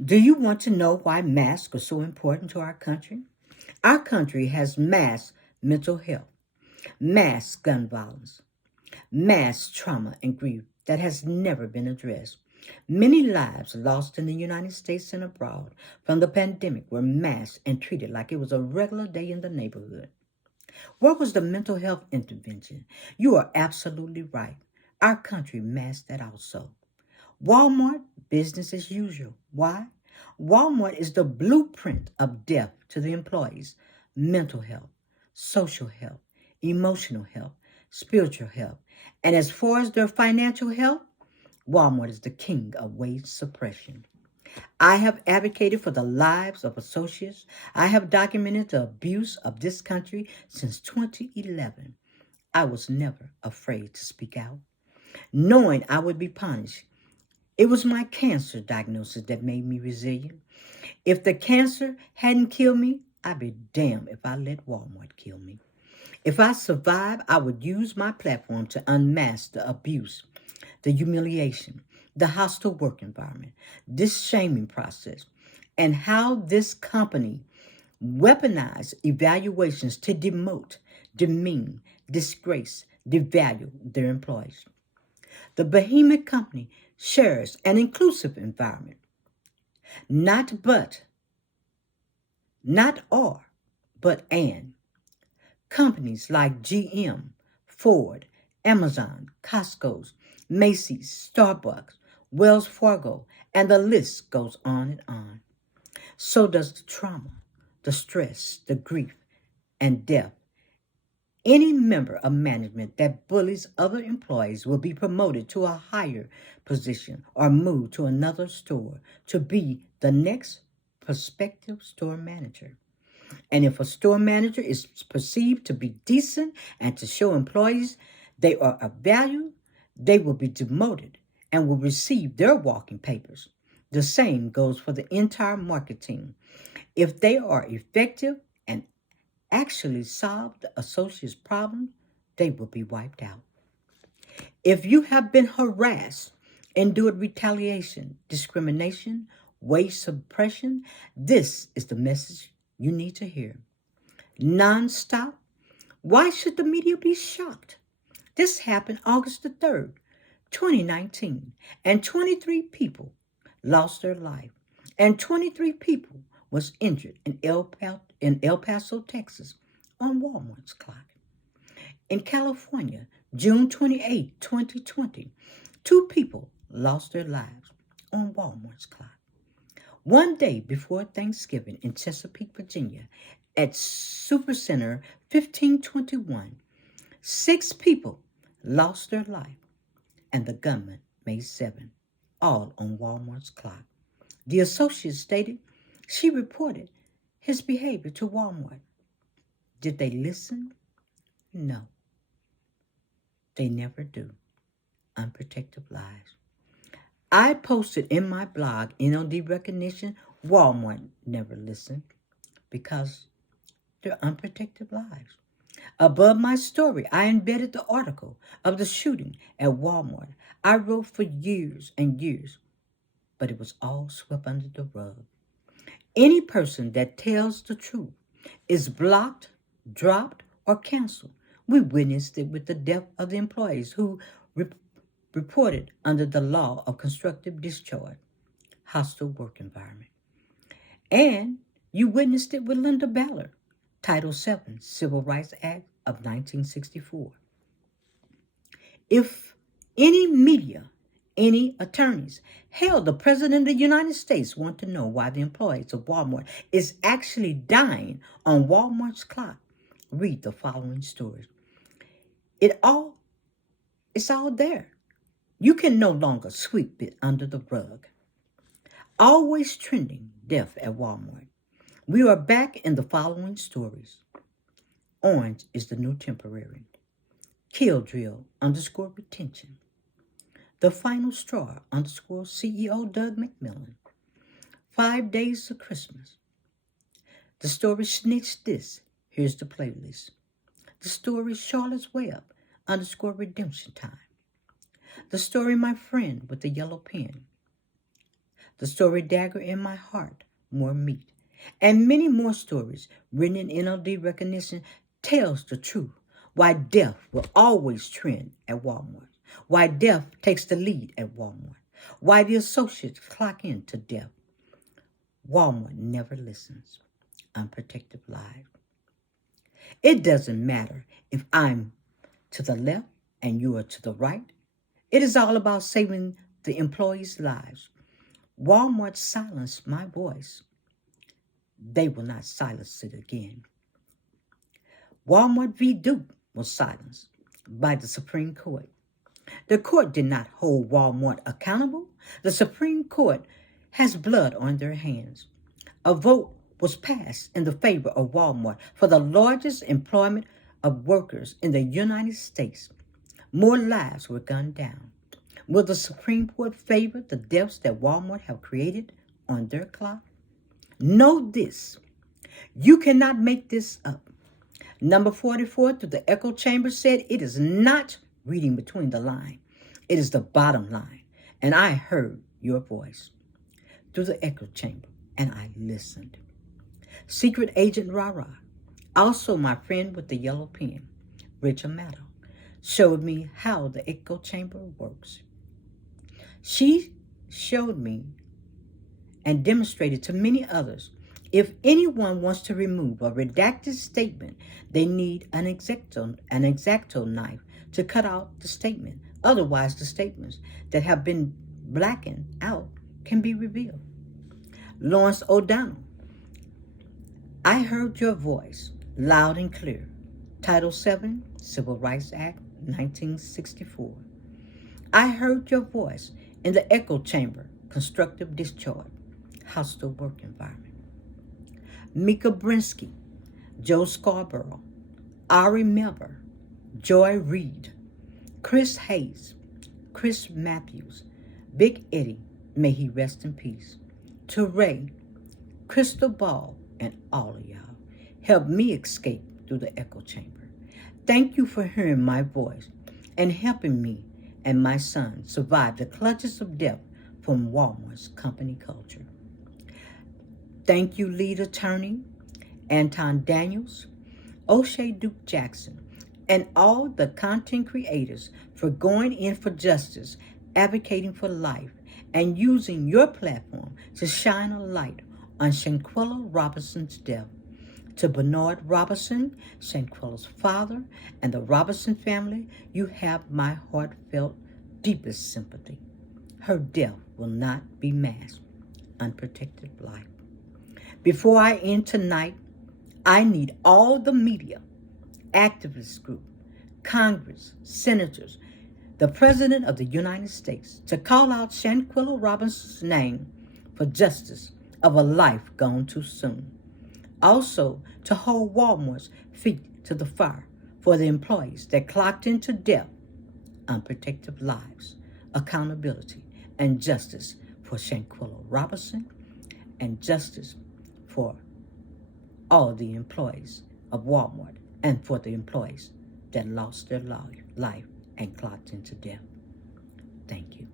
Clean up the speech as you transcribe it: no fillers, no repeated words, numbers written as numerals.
Do you want to know why masks are so important to our country? Our country has mass mental health, mass gun violence, mass trauma and grief that has never been addressed. Many lives lost in the United States and abroad from the pandemic were masked and treated like it was a regular day in the neighborhood. Where was the mental health intervention? You are absolutely right. Our country masked that also. Walmart, business as usual. Why? Walmart is the blueprint of death to the employees. Mental health, social health, emotional health, spiritual health. And as far as their financial health, Walmart is the king of wage suppression. I have advocated for the lives of associates. I have documented the abuse of this country since 2011. I was never afraid to speak out, knowing I would be punished. It was my cancer diagnosis that made me resilient. If the cancer hadn't killed me, I'd be damned if I let Walmart kill me. If I survive, I would use my platform to unmask the abuse, the humiliation, the hostile work environment, this shaming process, and how this company weaponized evaluations to demote, demean, disgrace, devalue their employees. The Behemoth company shares an inclusive environment, not but, not or, but and. Companies like GM, Ford, Amazon, Costco's, Macy's, Starbucks, Wells Fargo, and the list goes on and on. So does the trauma, the stress, the grief, and death. Any member of management that bullies other employees will be promoted to a higher position or moved to another store to be the next prospective store manager. And if a store manager is perceived to be decent and to show employees they are of value, they will be demoted and will receive their walking papers. The same goes for the entire marketing. If they are effective and actually solve the associate's problem, they will be wiped out. If you have been harassed, endured retaliation, discrimination, wage suppression, this is the message you need to hear. Non-stop. Why should the media be shocked? This happened August the 3rd, 2019, and 23 people lost their life, and 23 people was injured in El Paso, Texas, on Walmart's clock. In California, June 28, 2020, two people lost their lives on Walmart's clock. One day before Thanksgiving in Chesapeake, Virginia, at Supercenter 1521, 6 people lost their life, and the gunman made 7, all on Walmart's clock. The associate stated she reported his behavior to Walmart. Did they listen? No, they never do. Unprotected lives. I posted in my blog, NOD Recognition, Walmart never listened because they're unprotected lives. Above my story, I embedded the article of the shooting at Walmart. I wrote for years and years, but it was all swept under the rug. Any person that tells the truth is blocked, dropped, or canceled. We witnessed it with the death of the employees who reported under the law of constructive discharge, hostile work environment. And you witnessed it with Linda Ballard, Title VII, Civil Rights Act of 1964. If any media, any attorneys, hell, the President of the United States want to know why the employees of Walmart is actually dying on Walmart's clock, read the following stories. It's all there. You can no longer sweep it under the rug. Always trending death at Walmart. We are back in the following stories. Orange is the new temporary. Kill drill _ retention. The final straw _ CEO Doug McMillan. 5 days of Christmas. The story snitched this. Here's the playlist. The story Charlotte's Web _ redemption time. The story My Friend with the Yellow Pen. the story dagger in my heart, more meat. And many more stories written in NLD recognition tells the truth. Why death will always trend at Walmart. Why death takes the lead at Walmart. Why the associates clock into death. Walmart never listens. Unprotected lives. It doesn't matter if I'm to the left and you are to the right. It is all about saving the employees' lives. Walmart silenced my voice. They will not silence it again. Walmart v. Duke was silenced by the Supreme Court. The court did not hold Walmart accountable. The Supreme Court has blood on their hands. A vote was passed in the favor of Walmart for the largest employment of workers in the United States. More lives were gunned down. Will the Supreme Court favor the deaths that Walmart have created on their clock? Know this. You cannot make this up. Number 44 through the echo chamber said it is not reading between the line. It is the bottom line. And I heard your voice through the echo chamber and I listened. Secret Agent Rara, also my friend with the yellow pen, Rich Amato, showed me how the echo chamber works. She showed me and demonstrated to many others if anyone wants to remove a redacted statement, they need an X-Acto knife to cut out the statement. Otherwise, the statements that have been blackened out can be revealed. Lawrence O'Donnell, I heard your voice loud and clear. Title VII, Civil Rights Act, 1964. I heard your voice in the echo chamber, constructive discharge, hostile work environment. Mika Brinsky, Joe Scarborough, Ari Melber, Joy Reid, Chris Hayes, Chris Matthews, Big Eddie, may he rest in peace, Teray, Crystal Ball, and all of y'all helped me escape through the echo chamber. Thank you for hearing my voice and helping me and my son survive the clutches of death from Walmart's company culture. Thank you, lead attorney Anton Daniels, O'Shea Duke Jackson, and all the content creators for going in for justice, advocating for life, and using your platform to shine a light on Shanquella Robinson's death. To Bernard Robinson, Shanquella's father, and the Robinson family, you have my heartfelt, deepest sympathy. Her death will not be masked. Unprotected life. Before I end tonight, I need all the media, activist group, Congress, senators, the President of the United States to call out Shanquella Robinson's name for justice of a life gone too soon. Also, to hold Walmart's feet to the fire for the employees that clocked into death, unprotected lives, accountability, and justice for Shanquella Robinson, and justice for all the employees of Walmart and for the employees that lost their life and clocked into death. Thank you.